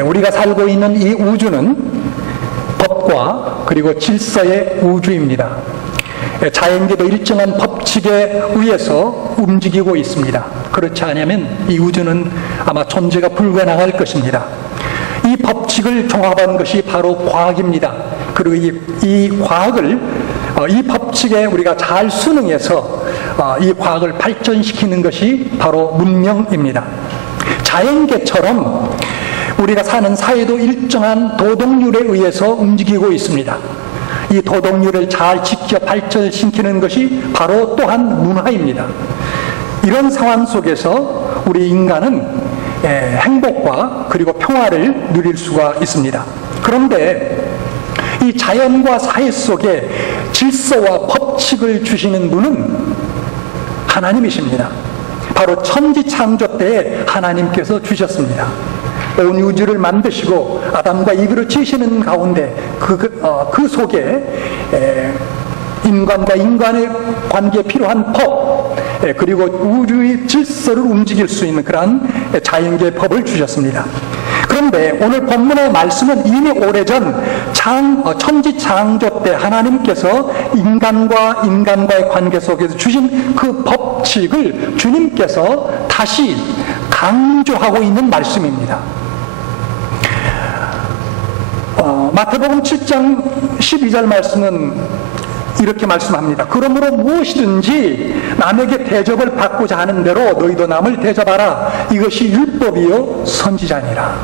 우리가 살고 있는 이 우주는 법과 그리고 질서의 우주입니다. 자연계도 일정한 법칙에 의해서 움직이고 있습니다. 그렇지 않으면 이 우주는 아마 존재가 불가능할 것입니다. 이 법칙을 종합한 것이 바로 과학입니다. 그리고 이 과학을, 이 법칙에 우리가 잘 순응해서 이 과학을 발전시키는 것이 바로 문명입니다. 자연계처럼 우리가 사는 사회도 일정한 도덕률에 의해서 움직이고 있습니다. 이 도덕률을 잘 지켜 발전시키는 것이 바로 또한 문화입니다. 이런 상황 속에서 우리 인간은 행복과 그리고 평화를 누릴 수가 있습니다. 그런데 이 자연과 사회 속에 질서와 법칙을 주시는 분은 하나님이십니다. 바로 천지창조 때에 하나님께서 주셨습니다. 온 우주를 만드시고 아담과 이브를 지으시는 가운데 그 속에 인간과 인간의 관계에 필요한 법, 그리고 우주의 질서를 움직일 수 있는 그러한 자연계의 법을 주셨습니다. 그런데 오늘 본문의 말씀은 이미 오래전 천지창조 때 하나님께서 인간과 인간과의 관계 속에서 주신 그 법칙을 주님께서 다시 강조하고 있는 말씀입니다. 마태복음 7장 12절 말씀은 이렇게 말씀합니다. 그러므로 무엇이든지 남에게 대접을 받고자 하는 대로 너희도 남을 대접하라. 이것이 율법이요 선지자니라.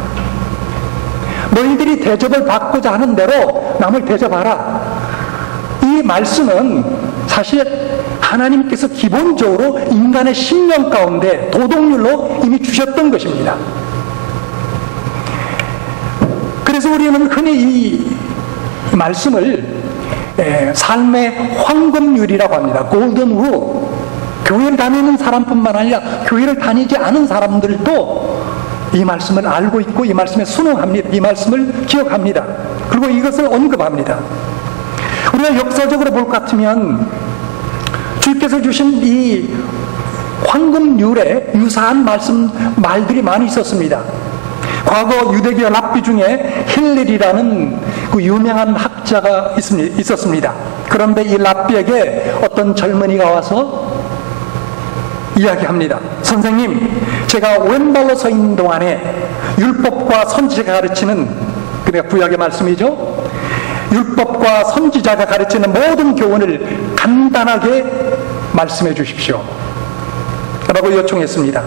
너희들이 대접을 받고자 하는 대로 남을 대접하라. 이 말씀은 사실 하나님께서 기본적으로 인간의 신령 가운데 도덕률로 이미 주셨던 것입니다. 그래서 우리는 흔히 이 말씀을 삶의 황금률이라고 합니다. 골든 룰. 교회를 다니는 사람뿐만 아니라 교회를 다니지 않은 사람들도 이 말씀을 알고 있고 이 말씀에 순응합니다. 이 말씀을 기억합니다. 그리고 이것을 언급합니다. 우리가 역사적으로 볼 것 같으면 주께서 주신 이 황금률에 유사한 말들이 많이 있었습니다. 과거 유대교 랍비 중에 힐렐이라는 그 유명한 학자가 있었습니다. 그런데 이 랍비에게 어떤 젊은이가 와서 이야기합니다. 선생님, 제가 왼발로 서 있는 동안에 율법과 선지자가 가르치는, 그러니까 구약의 말씀이죠. 율법과 선지자가 가르치는 모든 교훈을 간단하게 말씀해 주십시오 라고 요청했습니다.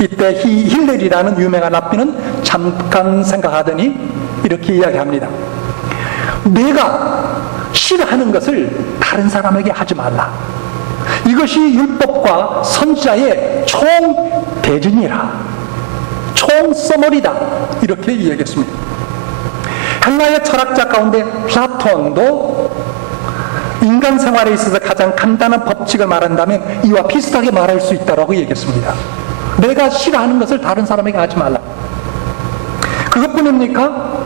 이때 힐렐이라는 유명한 랍비는 잠깐 생각하더니 이렇게 이야기합니다. 내가 싫어하는 것을 다른 사람에게 하지 말라. 이것이 율법과 선지자의 총 대진이라, 총 써머리다, 이렇게 이야기했습니다. 헬라의 철학자 가운데 플라톤도 인간 생활에 있어서 가장 간단한 법칙을 말한다면 이와 비슷하게 말할 수 있다고 얘기했습니다. 내가 싫어하는 것을 다른 사람에게 하지 말라. 그것뿐입니까?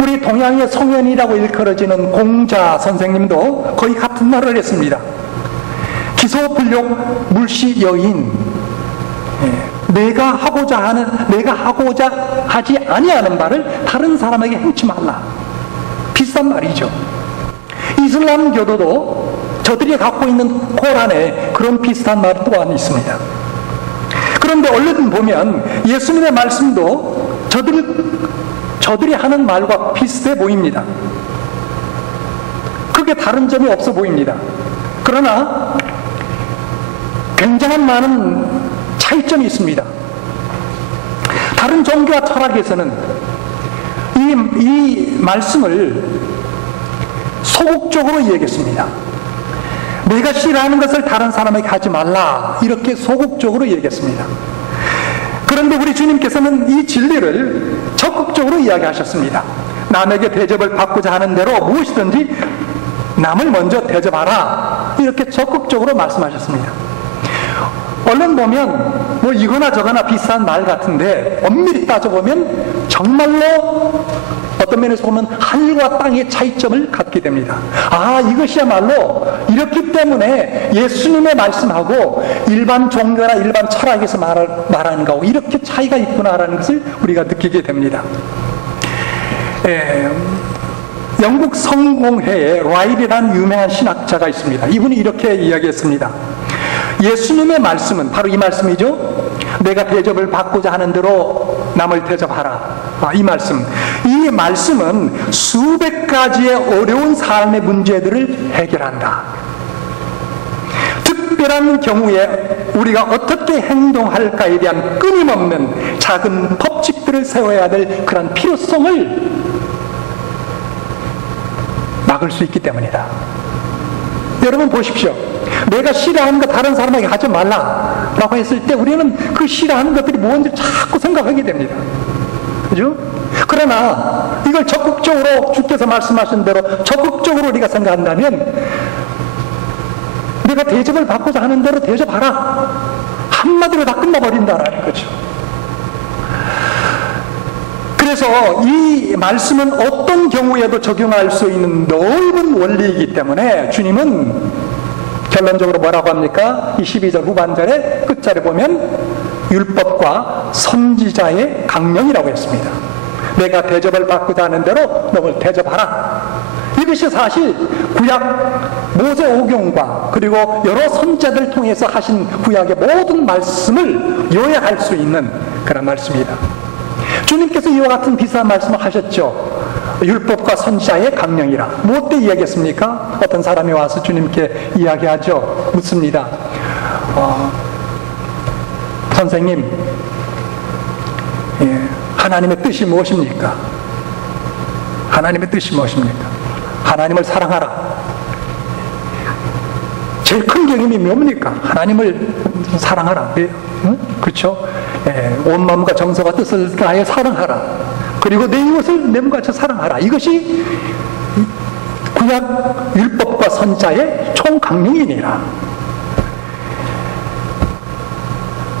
우리 동양의 성현이라고 일컬어지는 공자 선생님도 거의 같은 말을 했습니다. 기소불력 물시 여인. 내가 하고자 하지 아니하는 말을 다른 사람에게 행치 말라. 비슷한 말이죠. 이슬람교도도 저들이 갖고 있는 코란에 그런 비슷한 말이 또한 있습니다. 그런데 얼른 보면 예수님의 말씀도 저들이 하는 말과 비슷해 보입니다. 크게 다른 점이 없어 보입니다. 그러나 굉장한 많은 차이점이 있습니다. 다른 종교와 철학에서는 이 말씀을 소극적으로 얘기했습니다. 내가 싫어하는 것을 다른 사람에게 하지 말라, 이렇게 소극적으로 얘기했습니다. 그런데 우리 주님께서는 이 진리를 적극적으로 이야기하셨습니다. 남에게 대접을 받고자 하는 대로 무엇이든지 남을 먼저 대접하라, 이렇게 적극적으로 말씀하셨습니다. 얼른 보면 뭐 이거나 저거나 비슷한 말 같은데 엄밀히 따져보면 정말로 어떤 면에서 보면 하늘과 땅의 차이점을 갖게 됩니다. 아, 이것이야말로 이렇기 때문에 예수님의 말씀하고 일반 종교나 일반 철학에서 말하는 거하고 이렇게 차이가 있구나라는 것을 우리가 느끼게 됩니다. 영국 성공회에 라일이라는 유명한 신학자가 있습니다. 이분이 이렇게 이야기했습니다. 예수님의 말씀은 바로 이 말씀이죠. 내가 대접을 받고자 하는 대로 남을 대접하라. 이 말씀은 수백 가지의 어려운 삶의 문제들을 해결한다. 특별한 경우에 우리가 어떻게 행동할까에 대한 끊임없는 작은 법칙들을 세워야 될 그런 필요성을 막을 수 있기 때문이다. 여러분 보십시오. 내가 싫어하는 거 다른 사람에게 하지 말라라고 했을 때 우리는 그 싫어하는 것들이 뭔지 자꾸 생각하게 됩니다. 그죠? 그러나 이걸 적극적으로 주께서 말씀하신 대로 적극적으로 우리가 생각한다면 내가 대접을 받고자 하는 대로 대접하라. 한마디로 다 끝나버린다라는 거죠. 그래서 이 말씀은 어떤 경우에도 적용할 수 있는 넓은 원리이기 때문에 주님은 결론적으로 뭐라고 합니까? 이 12절 후반절에 끝자리 보면 율법과 선지자의 강령이라고 했습니다. 내가 대접을 받고자 하는 대로 너를 대접하라. 이것이 사실 구약 모세 오경과 그리고 여러 선지자들 통해서 하신 구약의 모든 말씀을 요약할 수 있는 그런 말씀이다. 주님께서 이와 같은 비슷한 말씀을 하셨죠. 율법과 선지자의 강령이라. 무엇 때 이야기했습니까? 어떤 사람이 와서 주님께 이야기하죠. 묻습니다. 선생님, 하나님의 뜻이 무엇입니까? 하나님의 뜻이 무엇입니까? 하나님을 사랑하라. 제일 큰 경험이 뭡니까? 하나님을 사랑하라. 응? 그렇죠? 온 마음과 정서와 뜻을 다하여 사랑하라. 그리고 내 이웃을 내 몸과 같이 사랑하라. 이것이 구약 율법과 선지자의 총강령이니라.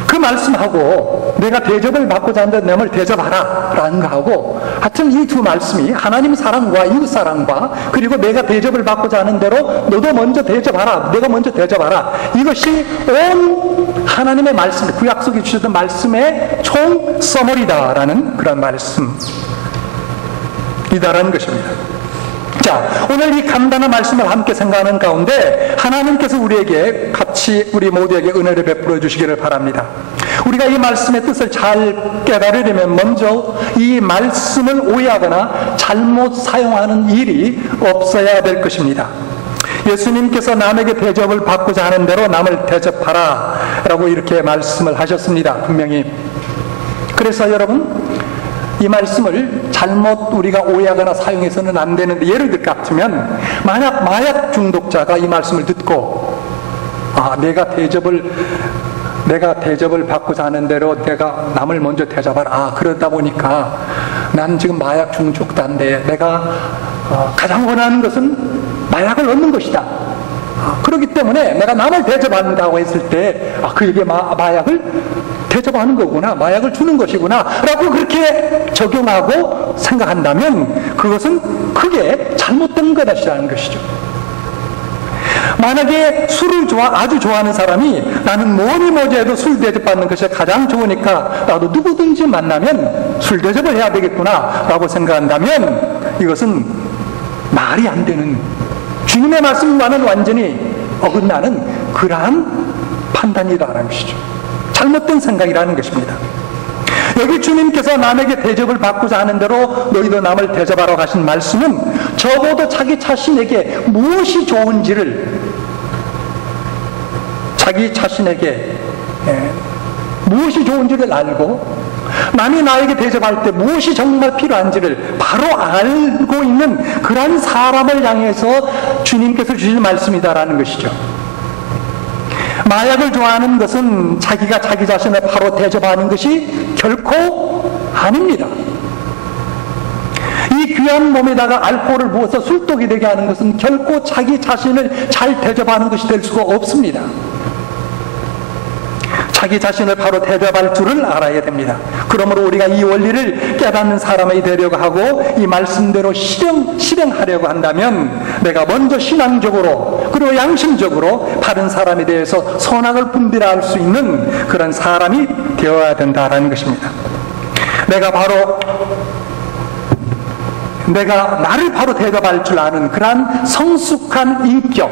그 말씀하고 내가 대접을 받고자 하는데 남을 대접하라 라는 거하고 하여튼 이 두 말씀이 하나님 사랑과 이웃 사랑과 그리고 내가 대접을 받고자 하는 대로 너도 먼저 대접하라. 내가 먼저 대접하라. 이것이 온 하나님의 말씀, 구약 속에 주셨던 말씀의 총 서머리다라는 그런 말씀이다라는 것입니다. 자, 오늘 이 간단한 말씀을 함께 생각하는 가운데 하나님께서 우리에게 같이 우리 모두에게 은혜를 베풀어 주시기를 바랍니다. 우리가 이 말씀의 뜻을 잘 깨달으려면 먼저 이 말씀을 오해하거나 잘못 사용하는 일이 없어야 될 것입니다. 예수님께서 남에게 대접을 받고자 하는 대로 남을 대접하라 라고 이렇게 말씀을 하셨습니다. 분명히. 그래서 여러분 이 말씀을 잘못 우리가 오해하거나 사용해서는 안 되는데, 예를 들 것 같으면 만약 마약 중독자가 이 말씀을 듣고 내가 대접을 받고자 하는 대로 내가 남을 먼저 대접하라. 그러다 보니까 난 지금 마약 중독자인데 내가 가장 원하는 것은 마약을 얻는 것이다. 그렇기 때문에 내가 남을 대접한다고 했을 때 그에게 마약을 대접하는 거구나, 마약을 주는 것이구나 라고 그렇게 적용하고 생각한다면 그것은 크게 잘못된 것이라는 것이죠. 만약에 술을 아주 좋아하는 사람이 나는 뭐니 해도 술 대접받는 것이 가장 좋으니까 나도 누구든지 만나면 술 대접을 해야 되겠구나 라고 생각한다면 이것은 말이 안 되는, 주님의 말씀과는 완전히 어긋나는 그러한 판단이라는 것이죠. 잘못된 생각이라는 것입니다. 여기 주님께서 남에게 대접을 받고자 하는 대로 너희도 남을 대접하러 가신 말씀은 적어도 자기 자신에게 무엇이 좋은지를, 자기 자신에게 무엇이 좋은지를 알고 남이 나에게 대접할 때 무엇이 정말 필요한지를 바로 알고 있는 그런 사람을 향해서 주님께서 주신 말씀이다라는 것이죠. 마약을 좋아하는 것은 자기가 자기 자신을 바로 대접하는 것이 결코 아닙니다. 이 귀한 몸에다가 알코올을 부어서 술독이 되게 하는 것은 결코 자기 자신을 잘 대접하는 것이 될 수가 없습니다. 자기 자신을 바로 대접할 줄을 알아야 됩니다. 그러므로 우리가 이 원리를 깨닫는 사람이 되려고 하고 이 말씀대로 실행하려고 한다면 내가 먼저 신앙적으로 그리고 양심적으로 바른 사람에 대해서 선악을 분별할 수 있는 그런 사람이 되어야 된다는 것입니다. 내가 바로 내가 나를 바로 대접할 줄 아는 그러한 성숙한 인격,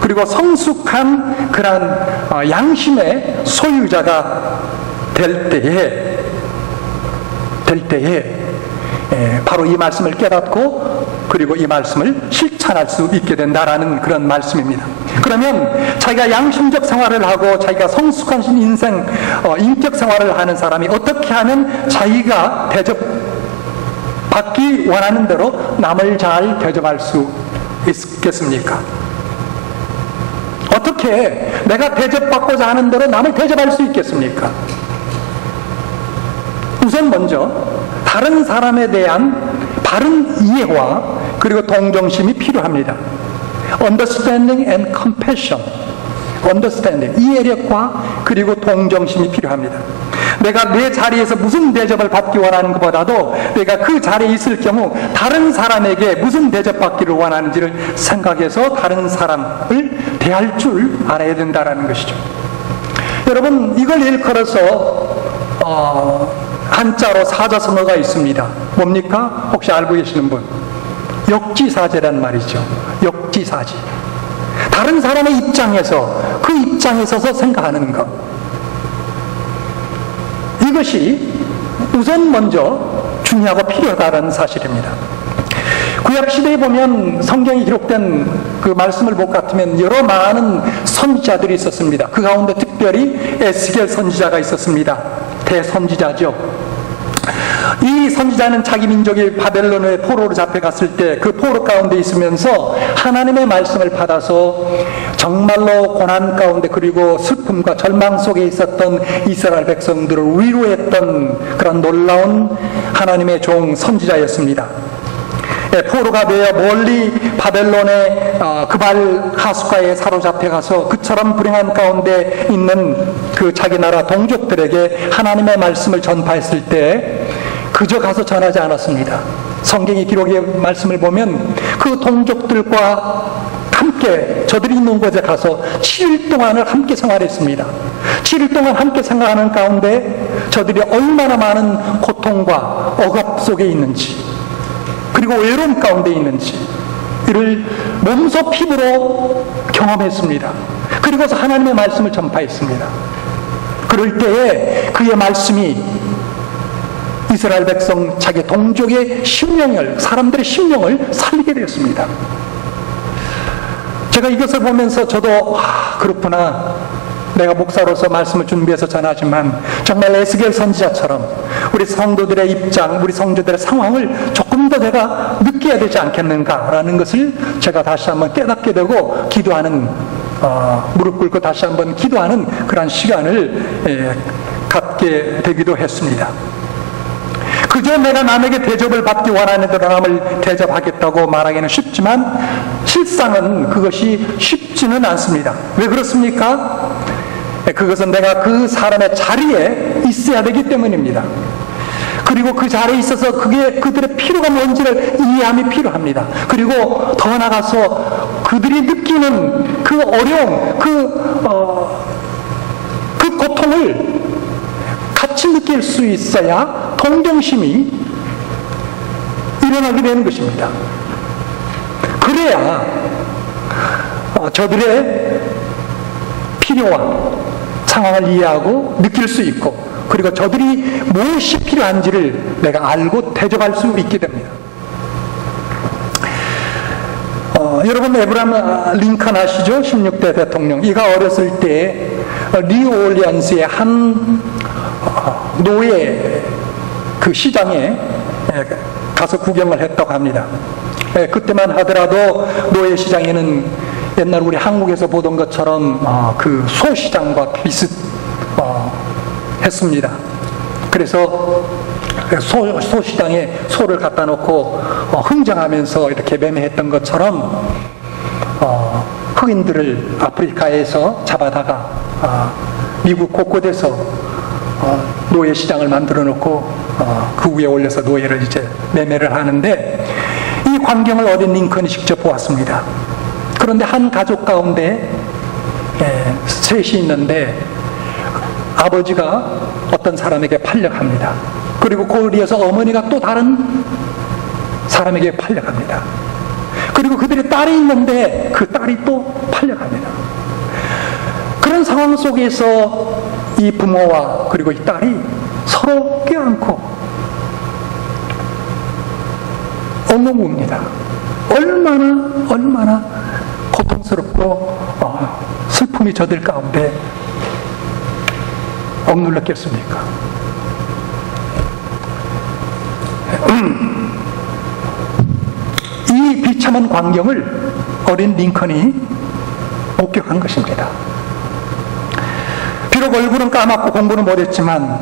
그리고 성숙한 그러한 양심의 소유자가 될 때에 바로 이 말씀을 깨닫고 그리고 이 말씀을 실천할 수 있게 된다라는 그런 말씀입니다. 그러면 자기가 양심적 생활을 하고 자기가 성숙한 인생, 인격 생활을 하는 사람이 어떻게 하면 자기가 대접받기 원하는 대로 남을 잘 대접할 수 있겠습니까? 어떻게 내가 대접받고자 하는 대로 남을 대접할 수 있겠습니까? 우선 먼저 다른 사람에 대한 바른 이해와 그리고 동정심이 필요합니다. Understanding and compassion. Understanding, 이해력과 그리고 동정심이 필요합니다. 내가 내 자리에서 무슨 대접을 받기 원하는 것보다도 내가 그 자리에 있을 경우 다른 사람에게 무슨 대접받기를 원하는지를 생각해서 다른 사람을 대할 줄 알아야 된다는 것이죠. 여러분, 이걸 일컬어서 한자로 사자성어가 있습니다. 뭡니까? 혹시 알고 계시는 분? 역지사지란 말이죠. 역지사지. 다른 사람의 입장에서 그 입장에 서서 생각하는 것. 이것이 우선 먼저 중요하고 필요하다는 사실입니다. 구약시대에 보면 성경이 기록된 그 말씀을 볼 것 같으면 여러 많은 선지자들이 있었습니다. 그 가운데 특별히 에스겔 선지자가 있었습니다. 대선지자죠. 이 선지자는 자기 민족이 바벨론의 포로로 잡혀갔을 때 그 포로 가운데 있으면서 하나님의 말씀을 받아서 정말로 고난 가운데 그리고 슬픔과 절망 속에 있었던 이스라엘 백성들을 위로했던 그런 놀라운 하나님의 종 선지자였습니다. 포로가 되어 멀리 바벨론의 그발 하수가에 사로잡혀가서 그처럼 불행한 가운데 있는 그 자기 나라 동족들에게 하나님의 말씀을 전파했을 때 그저 가서 전하지 않았습니다. 성경의 기록의 말씀을 보면 그 동족들과 함께 저들이 있는 곳에 가서 7일 동안을 함께 생활했습니다. 7일 동안 함께 생활하는 가운데 저들이 얼마나 많은 고통과 억압 속에 있는지 그리고 외로움 가운데 있는지 이를 몸소 피부로 경험했습니다. 그리고서 하나님의 말씀을 전파했습니다. 그럴 때에 그의 말씀이 이스라엘 백성 자기 동족의 심령을, 사람들의 심령을 살리게 되었습니다. 제가 이것을 보면서 저도 그렇구나, 내가 목사로서 말씀을 준비해서 전하지만 정말 에스겔 선지자처럼 우리 성도들의 입장, 우리 성도들의 상황을 조금 더 내가 느껴야 되지 않겠는가라는 것을 제가 다시 한번 깨닫게 되고 기도하는, 무릎 꿇고 다시 한번 기도하는 그런 시간을 갖게 되기도 했습니다. 그저 내가 남에게 대접을 받기 원하는 대로 남을 대접하겠다고 말하기는 쉽지만 실상은 그것이 쉽지는 않습니다. 왜 그렇습니까? 그것은 내가 그 사람의 자리에 있어야 되기 때문입니다. 그리고 그 자리에 있어서 그들의 필요가 뭔지를 이해함이 필요합니다. 그리고 더 나아가서 그들이 느끼는 그 어려움, 그 고통을 같이 느낄 수 있어야 동정심이 일어나게 되는 것입니다. 그래야 저들의 필요와 상황을 이해하고 느낄 수 있고 그리고 저들이 무엇이 필요한지를 내가 알고 대접할 수 있게 됩니다. 여러분 에브라함 링컨 아시죠? 16대 대통령. 이가 어렸을 때 뉴올리언스의 한 노예 그 시장에 가서 구경을 했다고 합니다. 그때만 하더라도 노예 시장에는 옛날 우리 한국에서 보던 것처럼 그 소시장과 비슷했습니다. 그래서 소시장에 소를 갖다 놓고 흥정하면서 이렇게 매매했던 것처럼 흑인들을 아프리카에서 잡아다가 미국 곳곳에서 노예 시장을 만들어 놓고 그 위에 올려서 노예를 이제 매매를 하는데 이 광경을 어린 링컨이 직접 보았습니다. 그런데 한 가족 가운데 셋이 있는데 아버지가 어떤 사람에게 팔려갑니다. 그리고 그 거리에서 어머니가 또 다른 사람에게 팔려갑니다. 그리고 그들의 딸이 있는데 그 딸이 또 팔려갑니다. 그런 상황 속에서 이 부모와 그리고 이 딸이 서로 껴안고 엉엉 웁니다. 얼마나 고통스럽고 슬픔이 저들 가운데 억눌렀겠습니까? 이 비참한 광경을 어린 링컨이 목격한 것입니다. 비록 얼굴은 까맣고 공부는 못했지만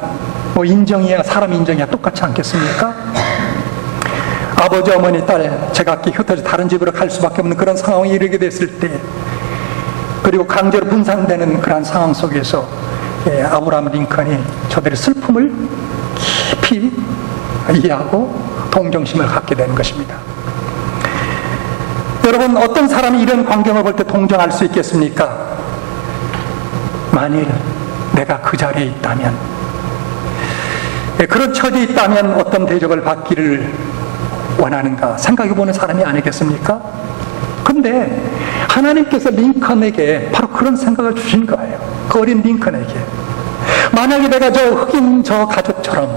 뭐 인정이야, 사람 인정이야 똑같지 않겠습니까? 아버지, 어머니, 딸 제각기 흩어져 다른 집으로 갈 수밖에 없는 그런 상황에 이르게 됐을 때, 그리고 강제로 분산되는 그런 상황 속에서 아브라함 링컨이 저들의 슬픔을 깊이 이해하고 동정심을 갖게 되는 것입니다. 여러분, 어떤 사람이 이런 광경을 볼 때 동정할 수 있겠습니까? 만일 내가 그 자리에 있다면, 그런 처지에 있다면 어떤 대접을 받기를 원하는가 생각해보는 사람이 아니겠습니까? 근데 하나님께서 링컨에게 바로 그런 생각을 주신 거예요. 그 어린 링컨에게. 만약에 내가 저 흑인 저 가족처럼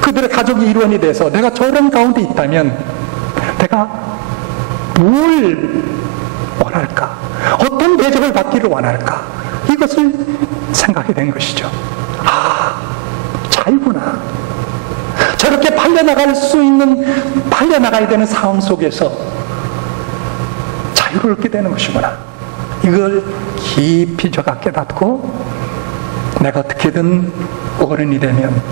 그들의 가족이 일원이 돼서 내가 저런 가운데 있다면 내가 뭘 원할까? 어떤 대접을 받기를 원할까? 이것을 생각하게 된 것이죠. 자유구나. 저렇게 팔려나가야 되는 상황 속에서 자유를 얻게 되는 것이구나. 이걸 깊이 저가 깨닫고 내가 어떻게든 어른이 되면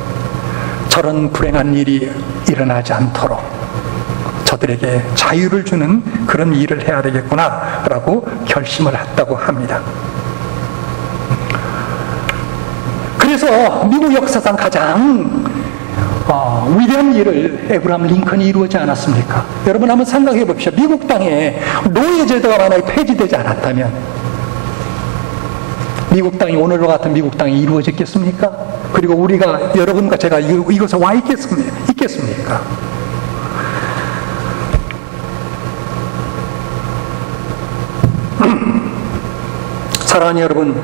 저런 불행한 일이 일어나지 않도록 저들에게 자유를 주는 그런 일을 해야 되겠구나 라고 결심을 했다고 합니다. 그래서 미국 역사상 가장 위대한 일을 에브라함 링컨이 이루어지지 않았습니까? 여러분 한번 생각해 봅시다. 미국 땅에 노예 제도가 만약에 폐지되지 않았다면 미국 땅이 오늘과 같은 미국 땅이 이루어졌겠습니까? 그리고 우리가, 여러분과 제가 이곳에 와 있겠습니까? 사랑하는 여러분,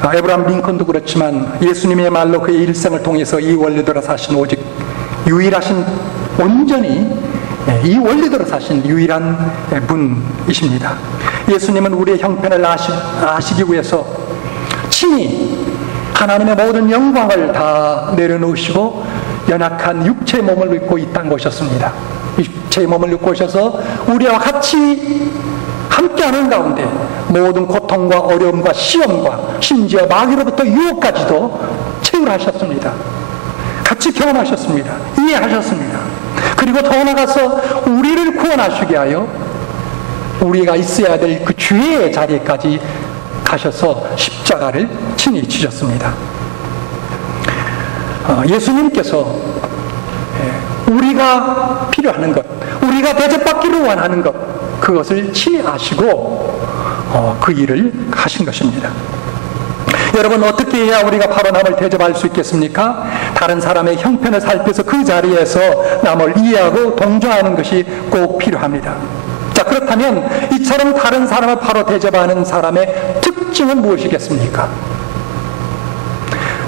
에브라함 링컨도 그렇지만 예수님의 말로 그의 일생을 통해서 이 원리대로 사신 오직 유일하신, 온전히 이 원리대로 사신 유일한 분이십니다. 예수님은 우리의 형편을 아시기 위해서 친히 하나님의 모든 영광을 다 내려놓으시고 연약한 육체의 몸을 입고 이 땅에 오셨습니다. 육체의 몸을 입고 오셔서 우리와 같이 함께하는 가운데 모든 고통과 어려움과 시험과 심지어 마귀로부터 유혹까지도 체험하셨습니다. 같이 경험하셨습니다. 이해하셨습니다. 그리고 더 나아가서 우리를 구원하시게 하여 우리가 있어야 될 그 죄의 자리까지 가셔서 십자가를 친히 지셨습니다. 예수님께서 우리가 필요하는 것, 우리가 대접받기를 원하는 것, 그것을 친히 아시고 그 일을 하신 것입니다. 여러분, 어떻게 해야 우리가 바로 남을 대접할 수 있겠습니까? 다른 사람의 형편을 살펴서 그 자리에서 남을 이해하고 동정하는 것이 꼭 필요합니다. 자, 그렇다면 이처럼 다른 사람을 바로 대접하는 사람의 특징은 무엇이겠습니까?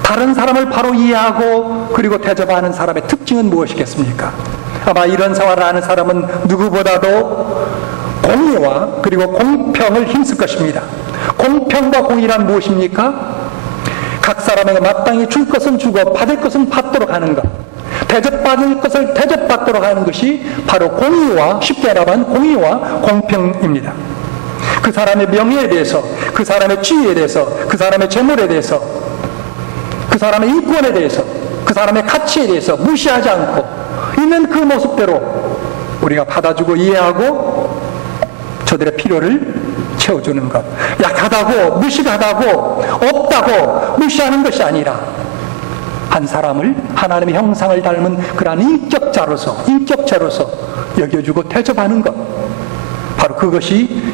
다른 사람을 바로 이해하고 그리고 대접하는 사람의 특징은 무엇이겠습니까? 아마 이런 생활을 하는 사람은 누구보다도 공의와 그리고 공평을 힘쓸 것입니다. 공평과 공의란 무엇입니까? 각 사람에게 마땅히 줄 것은 주고 받을 것은 받도록 하는 것, 대접받을 것을 대접받도록 하는 것이 바로 공의와, 쉽게 말하면 공의와 공평입니다. 그 사람의 명예에 대해서, 그 사람의 지위에 대해서, 그 사람의 재물에 대해서, 그 사람의 인권에 대해서, 그 사람의 가치에 대해서 무시하지 않고 있는 그 모습대로 우리가 받아주고 이해하고 저들의 필요를 채워주는 것. 약하다고, 무식하다고, 없다고 무시하는 것이 아니라 한 사람을 하나님의 형상을 닮은 그러한 인격체로서 여겨주고 대접하는 것. 바로 그것이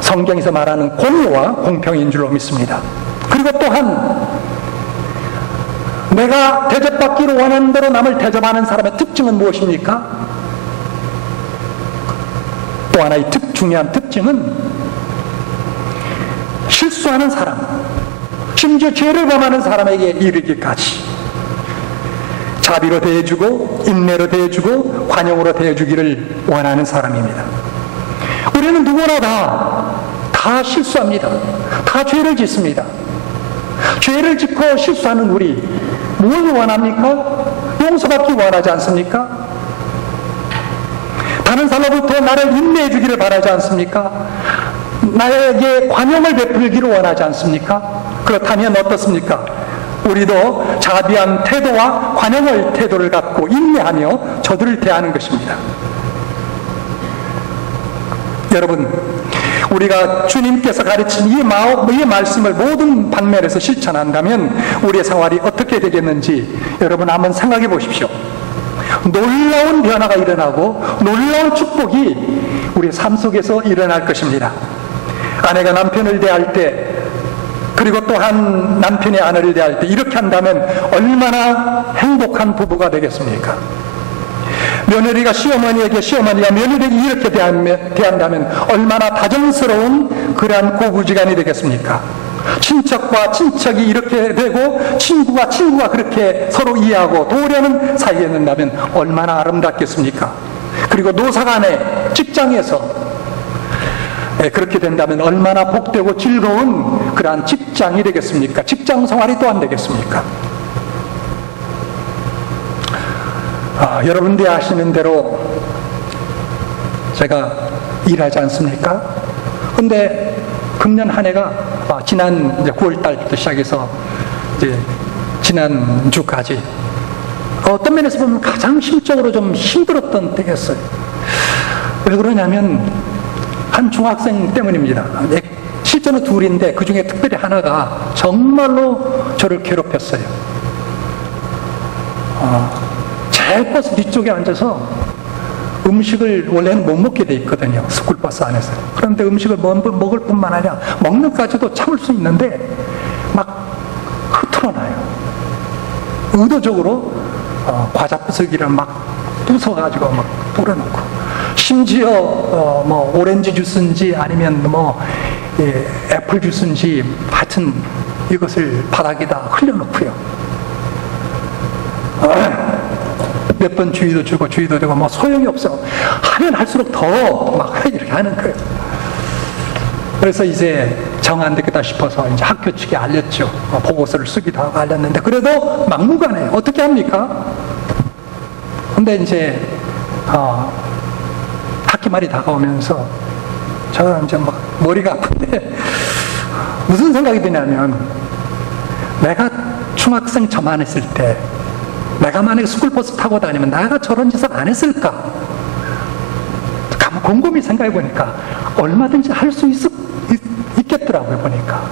성경에서 말하는 공의와 공평인 줄로 믿습니다. 그리고 또한 내가 대접받기를 원하는 대로 남을 대접하는 사람의 특징은 무엇입니까? 또 하나의 중요한 특징은 실수하는 사람, 심지어 죄를 범하는 사람에게 이르기까지 자비로 대해주고 인내로 대해주고 관용으로 대해주기를 원하는 사람입니다. 우리는 누구나 다 실수합니다. 다 죄를 짓습니다. 죄를 짓고 실수하는 우리 뭘 원합니까? 용서받기 원하지 않습니까? 다른 사람으로부터 나를 인내해 주기를 바라지 않습니까? 나에게 관용을 베풀기를 원하지 않습니까? 그렇다면 어떻습니까? 우리도 자비한 태도와 관용의 태도를 갖고 인내하며 저들을 대하는 것입니다. 여러분, 우리가 주님께서 가르친 이 말씀을 모든 방면에서 실천한다면 우리의 생활이 어떻게 되겠는지 여러분 한번 생각해 보십시오. 놀라운 변화가 일어나고 놀라운 축복이 우리의 삶 속에서 일어날 것입니다. 아내가 남편을 대할 때, 그리고 또한 남편이 아내를 대할 때 이렇게 한다면 얼마나 행복한 부부가 되겠습니까? 며느리가 시어머니에게, 시어머니가 며느리에게 이렇게 대한다면 얼마나 다정스러운 그러한 고부지간이 되겠습니까? 친척과 친척이 이렇게 되고 친구가 그렇게 서로 이해하고 도우려는 사이에 있는다면 얼마나 아름답겠습니까? 그리고 노사간에, 직장에서 그렇게 된다면 얼마나 복되고 즐거운 그러한 직장이 되겠습니까? 직장 생활이 또한 되겠습니까? 여러분들이 아시는 대로 제가 일하지 않습니까? 근데 금년 한 해가 지난 9월 달부터 시작해서 이제 지난주까지 어떤 면에서 보면 가장 심적으로 좀 힘들었던 때였어요. 왜 그러냐면 한 중학생 때문입니다. 실제로 둘인데 그 중에 특별히 하나가 정말로 저를 괴롭혔어요. 제일 버스 뒤쪽에 앉아서 음식을 원래는 못 먹게 돼 있거든요. 스쿨버스 안에서. 그런데 음식을 먹을 뿐만 아니라 먹는 까지도 참을 수 있는데 막 흐트러놔요. 의도적으로 과자 부스기를 막 부숴가지고 막 뿌려놓고, 심지어 뭐 오렌지 주스인지 아니면 뭐 애플 주스인지 하여튼 이것을 바닥에다 흘려놓고요. 몇 번 주의도 주고 주의도 되고 뭐 소용이 없어. 하면 할수록 더 막 이렇게 하는 거예요. 그래서 이제 정 안 되겠다 싶어서 이제 학교 측에 알렸죠. 보고서를 쓰기도 하고 알렸는데 그래도 막무가내 어떻게 합니까? 근데 이제 학기 말이 다가오면서 저는 이제 막 머리가 아픈데 무슨 생각이 드냐면, 내가 중학생 저만 했을 때, 내가 만약에 스쿨버스 타고 다니면 내가 저런 짓을 안 했을까? 곰곰이 생각해 보니까 얼마든지 할 수 있겠더라고요. 보니까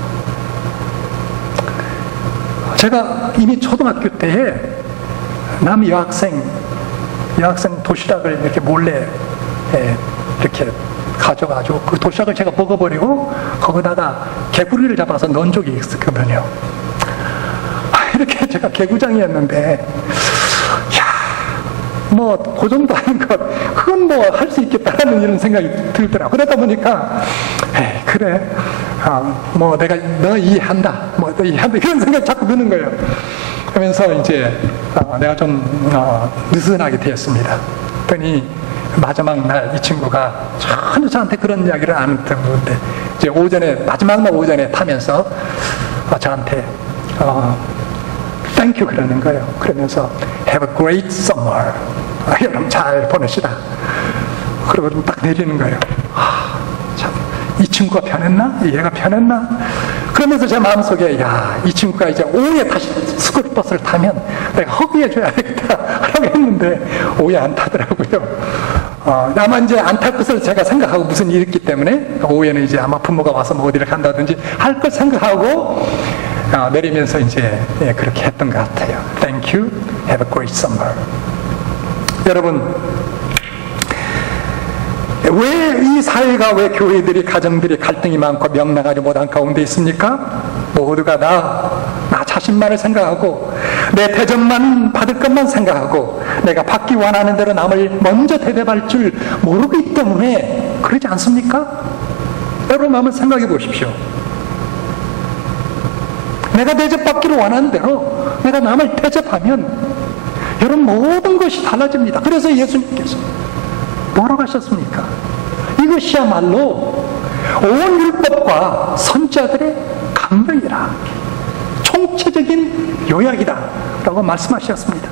제가 이미 초등학교 때에 남 여학생 도시락을 이렇게 몰래 이렇게 가져가지고 그 도시락을 제가 먹어버리고 거기다가 개구리를 잡아서 넣은 적이 있었거든요. 이렇게 제가 개구장이었는데, 뭐 그 정도 하는 것, 그건 뭐 할 수 있겠다라는 이런 생각이 들더라고요. 그러다 보니까 그래, 뭐 내가 너 이해한다, 뭐 너 이해한다, 이런 생각이 자꾸 드는 거예요. 그러면서 이제 내가 좀 느슨하게 되었습니다. 그랬더니 마지막 날 이 친구가 전혀 저한테 그런 이야기를 안 했던 건데, 이제 마지막 날 오전에 타면서 저한테 Thank you 그러는 거예요. 그러면서 Have a great summer. 여러분 잘 보내시다. 그러고 딱 내리는 거예요. 참, 이 친구가 변했나? 얘가 변했나? 그러면서 제 마음속에, 이 친구가 이제 오후에 다시 스쿨버스를 타면 내가 허구해 줘야겠다 라고 했는데 오후에 안 타더라고요. 아마 이제 안 탈 것을 제가 생각하고 무슨 일이 있기 때문에 오후에는 이제 아마 부모가 와서 뭐 어디를 간다든지 할 걸 생각하고 내리면서 이제 그렇게 했던 것 같아요. Thank you. Have a great summer. 여러분, 왜 이 사회가, 왜 교회들이, 가정들이 갈등이 많고 명랑하지 못한 가운데 있습니까? 모두가 나 자신만을 생각하고 내 대접만 받을 것만 생각하고 내가 받기 원하는 대로 남을 먼저 대접할 줄 모르기 때문에 그러지 않습니까? 여러분 한번 생각해 보십시오. 내가 대접받기를 원하는 대로 내가 남을 대접하면 여러분 모든 것이 달라집니다. 그래서 예수님께서 뭐라고 하셨습니까? 이것이야말로 온 율법과 선지자들의 강령이라, 총체적인 요약이다 라고 말씀하셨습니다.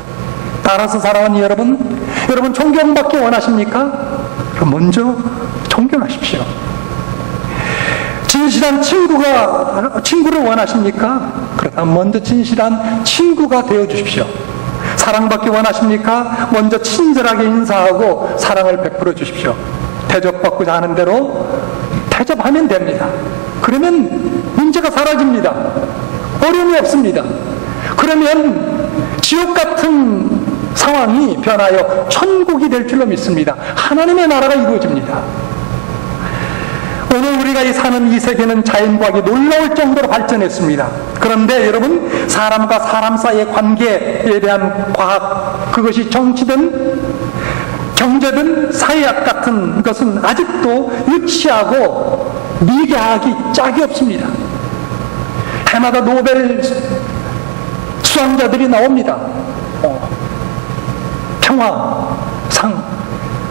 따라서 사랑하는 여러분 존경받기 원하십니까? 그럼 먼저 존경하십시오. 진실한 친구를 원하십니까? 그렇다면 먼저 진실한 친구가 되어주십시오. 사랑받기 원하십니까? 먼저 친절하게 인사하고 사랑을 베풀어 주십시오. 대접받고자 하는 대로 대접하면 됩니다. 그러면 문제가 사라집니다. 어려움이 없습니다. 그러면 지옥 같은 상황이 변하여 천국이 될 줄로 믿습니다. 하나님의 나라가 이루어집니다. 오늘 우리가 사는 이 세계는 자연과학이 놀라울 정도로 발전했습니다. 그런데 여러분, 사람과 사람 사이의 관계에 대한 과학, 그것이 정치든 경제든 사회학 같은 것은 아직도 유치하고 미개하기 짝이 없습니다. 해마다 노벨 수상자들이 나옵니다. 평화상,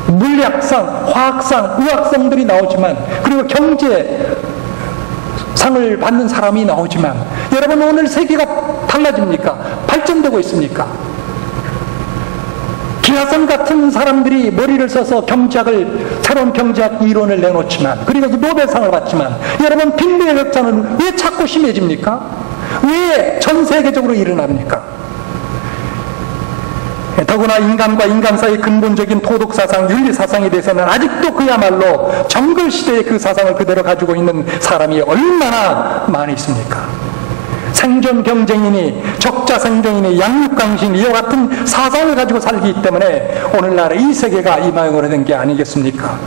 물리학상, 화학상, 의학상들이 나오지만, 그리고 경제상을 받는 사람이 나오지만, 여러분 오늘 세계가 달라집니까? 발전되고 있습니까? 기하성 같은 사람들이 머리를 써서 새로운 경제학 이론을 내놓지만, 그리고 노벨상을 받지만, 여러분 빈부의 격차는 왜 자꾸 심해집니까? 왜 전 세계적으로 일어납니까? 더구나 인간과 인간 사이의 근본적인 도덕사상, 윤리사상에 대해서는 아직도 그야말로 정글시대의 그 사상을 그대로 가지고 있는 사람이 얼마나 많이 있습니까? 생존 경쟁이니 적자 생존이니 양육강신, 이와 같은 사상을 가지고 살기 때문에 오늘날 이 세계가 이 모양으로 된 게 아니겠습니까?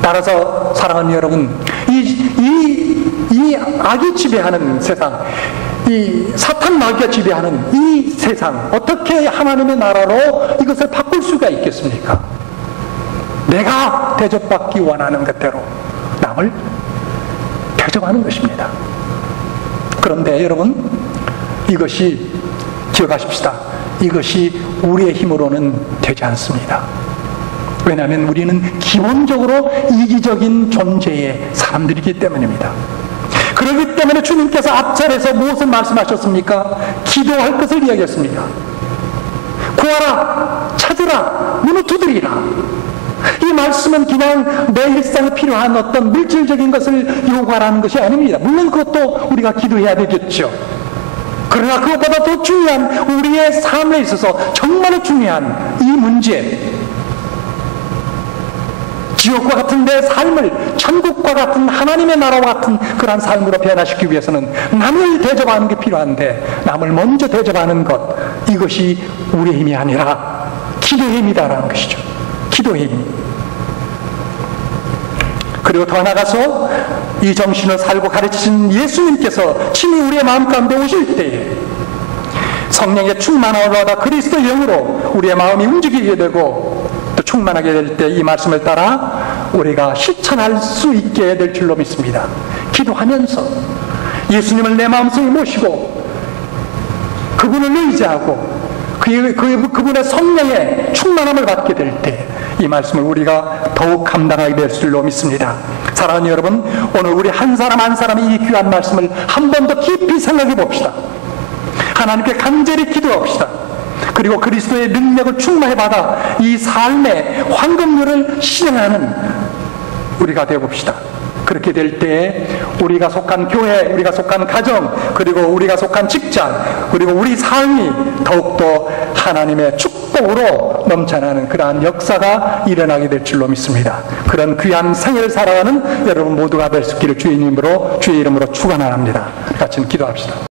따라서 사랑하는 여러분, 이 악이 지배하는 세상, 이 사탄 마귀가 지배하는 이 세상, 어떻게 하나님의 나라로 이것을 바꿀 수가 있겠습니까? 내가 대접받기 원하는 것대로 남을 대접하는 것입니다. 그런데 여러분, 이것이 기억하십시다. 이것이 우리의 힘으로는 되지 않습니다. 왜냐하면 우리는 기본적으로 이기적인 존재의 사람들이기 때문입니다. 그렇기 때문에 주님께서 앞절에서 무엇을 말씀하셨습니까? 기도할 것을 이야기했습니다. 구하라, 찾으라, 문을 두드리라. 이 말씀은 그냥 내 일상에 필요한 어떤 물질적인 것을 요구하라는 것이 아닙니다. 물론 그것도 우리가 기도해야 되겠죠. 그러나 그것보다 더 중요한, 우리의 삶에 있어서 정말 중요한 이 문제, 지옥과 같은 내 삶을 천국과 같은 하나님의 나라와 같은 그러한 삶으로 변화시키기 위해서는 남을 대접하는 게 필요한데, 남을 먼저 대접하는 것, 이것이 우리의 힘이 아니라 기도의 힘이다라는 것이죠. 기도의 힘. 그리고 더 나아가서 이 정신을 살고 가르치신 예수님께서 친히 우리의 마음 가운데 오실 때에 성령의 충만함을 받아 그리스도의 영으로 우리의 마음이 움직이게 되고 또 충만하게 될 때 이 말씀을 따라 우리가 실천할 수 있게 될 줄로 믿습니다. 기도하면서 예수님을 내 마음속에 모시고 그분을 의지하고 그분의 성령의 충만함을 받게 될 때 이 말씀을 우리가 더욱 감당하게 될 줄로 믿습니다. 사랑하는 여러분, 오늘 우리 한 사람 한 사람이 이 귀한 말씀을 한 번 더 깊이 생각해 봅시다. 하나님께 간절히 기도합시다. 그리고 그리스도의 능력을 충만히 받아 이 삶의 황금률을 실행하는 우리가 되어봅시다. 그렇게 될 때에 우리가 속한 교회, 우리가 속한 가정, 그리고 우리가 속한 직장, 그리고 우리 삶이 더욱더 하나님의 축복으로 넘쳐나는 그러한 역사가 일어나게 될 줄로 믿습니다. 그런 귀한 생애를 살아가는 여러분 모두가 될 수 있기를 주의 이름으로 축원합니다. 같이 기도합시다.